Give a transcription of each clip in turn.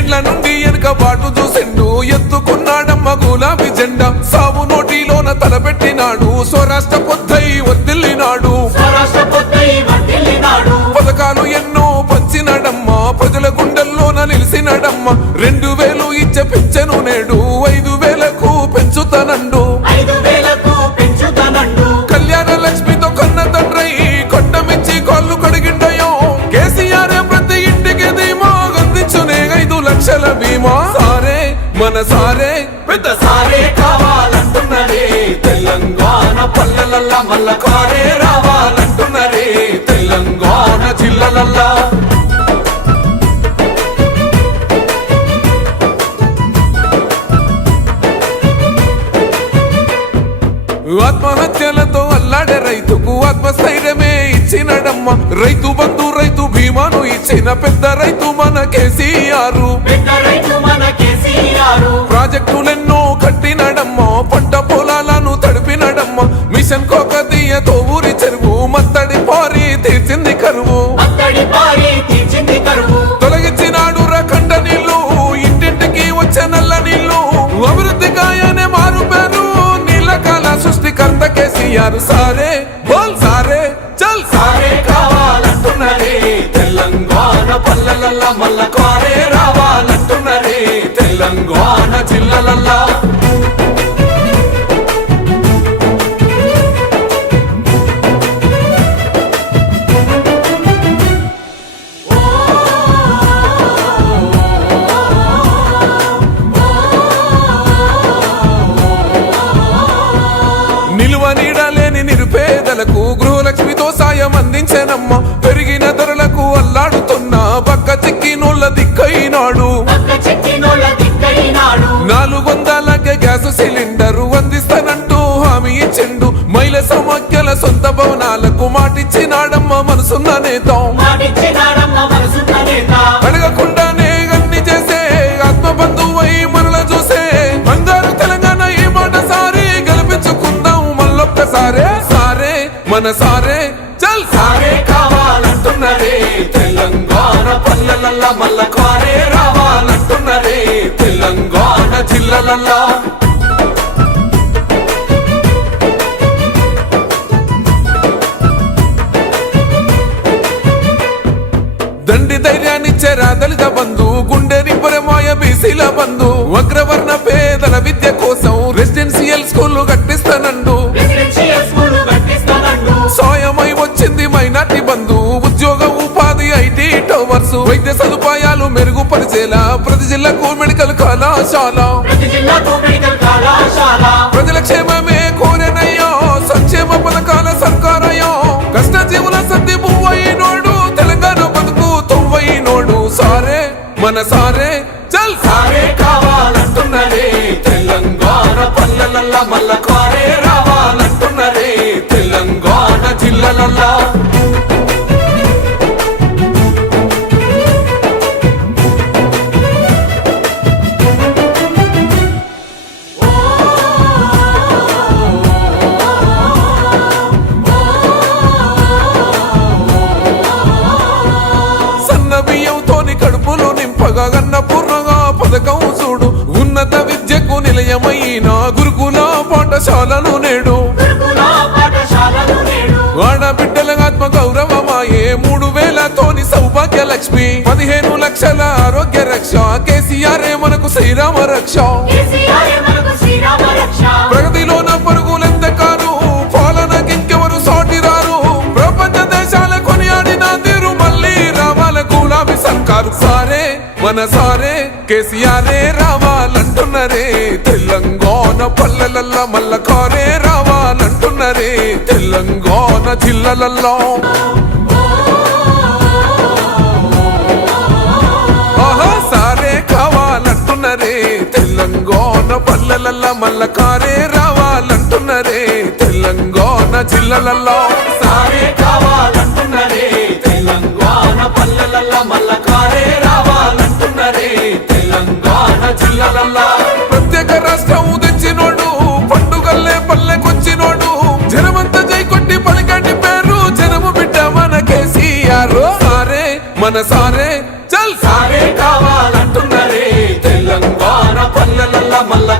ఏండ్ల నుండి వెనుక బాటు చూసిండు. ఎత్తుకున్నాడమ్మ గులాబీ జెండా. సావు నోటిలోన తలపెట్టినాడు స్వరాష్ట్ర పొద్దై వర్దిల్లినాడు వర్ధిల్లినాడు పథకాలు ఎన్నో పంచినడమ్మ. ప్రజల గుండెల్లోన నిలిసినడమ్మ రెండు వేలు ఇచ్చే పెంచెను మన సారే పెద్ద సారే కావాలంటున్నరే. తెలంగాణ పల్లెలల్ల మల్ల కారే రావాలంటున్నరే. తెలంగాణ జిల్లలల్లా. ఆత్మహత్యలతో అల్లాడే రైతుకు ఆత్మస్థైర్యం ఇచ్చినడమ్మ రైతు బంధు రైతు బీమాను ఇచ్చిన పెద్ద రైతు మన కేసీఆర్. ప్రాజెక్టులెన్నో కట్టినడమ్మ పంట పొలాలను తడిపినడమ్మ. మిషన్ కోకతీయతో ఊరి చెరువు మత్తడి పారి తీర్చింది కరువు. తొలగించినాడు రకండ నీళ్ళు ఇంటింటికి వచ్చే నల్ల నీళ్ళు అభివృద్ధి గాయనే మారు పేరు నీళ్ళ కాల సృష్టికర్త కేసీఆర్ సారే. మల్ల కారే రావాలంటున్నరే తెలంగాణ జిల్లలల్లా. నిలువ నీడలేని నిరుపేదలకు గృహలక్ష్మితో సాయం అందించనమ్మా. దిక్కైనాడు. గ్యాస్ సిలిండర్ అందిస్తానంటూ హామీ ఇచ్చిండు. మహిళ సమాఖ్యల సొంత భవనాలకు మాటిచ్చినాడమ్మ మనసున్న నేత. అడగకుండానే అన్ని చేసే ఆత్మ బంధువై మనల చూసే. బంగారు తెలంగాణ ఈ మాట సారి గెలిపించుకుందాం మళ్ళొక్కసారే. సారే మన సారే చల్ సారే కావాలంటున్నరే తెలంగాణ పల్లెలల్ల మల్ల కారే రావాలంటున్నరే తెలంగాణ జిల్లలల్లా. దండి ధైర్యాన్నిచ్చారా దళిత బంధు గుండె నిబ్బరమాయ బీసీల బంధు వగ్రవర్ణ పేదల విద్య జిల్లాకు మెడికల్ కళాశాల. ప్రజల క్షేమమే కోరెనయ్యో సంక్షేమ పథకాల సర్కారయ్యో. కష్ట జీవుల సర్ది పువ్వైనోడు తెలంగాణ బతుకు తొవ్వైనోడు సారే మన సారే చల్ సారే కావాలంటున్నరే తెలంగాణ పల్లెలల్ల మల్ల పాఠశాలను నేడు. ఆడబిడ్డల ఆత్మ గౌరవమాయే మూడు వేలతోని సౌభాగ్య లక్ష్మి పదిహేను లక్షల ఆరోగ్య రక్ష. కేసీఆర్ మనకు శ్రీరామ రక్ష. సారే మన సారే కేసీఆర్ రావాలంటున్నారే తెలంగాణ. తెలంగాణ పల్లెలల్ల మల్ల కారే రావాలంటున్నరే. తెలంగాణ జిల్లలల్లో. సారే కావాలంటున్నరే. తెలంగాణ పల్లెలల్ల మల్ల కారే రావాలంటున్నరే. తెలంగాణ జిల్లలల్లో. సారే కావాలంటున్నరే. తెలంగాణ పల్లెలల్ల మల్ల కారే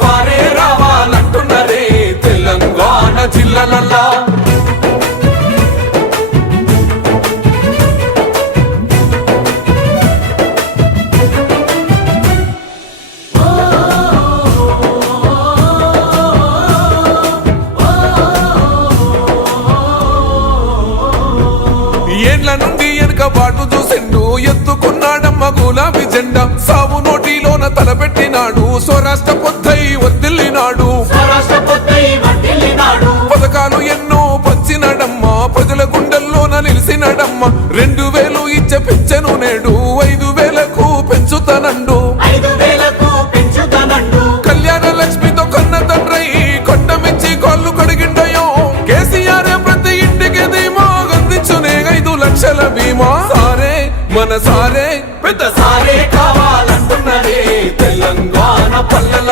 పల్లెలల్ల మల్ల రావాలంటున్నరే తెలంగాణ జిల్లలల్లా. ఏండ్ల నుండి వెనుక బాటు చూసిండు ఎత్తుకున్నాడమ్మ గులాబీ జెండా. స్వరాష్ట్ర పొద్దై వర్దిల్లినాడు పథకాలు ఎన్నో పంచినడమ్మ. ప్రజల గుండెల్లోన నిలిసినడమ్మ. రెండు వేలు ఇచ్చే పిచ్చను నేడు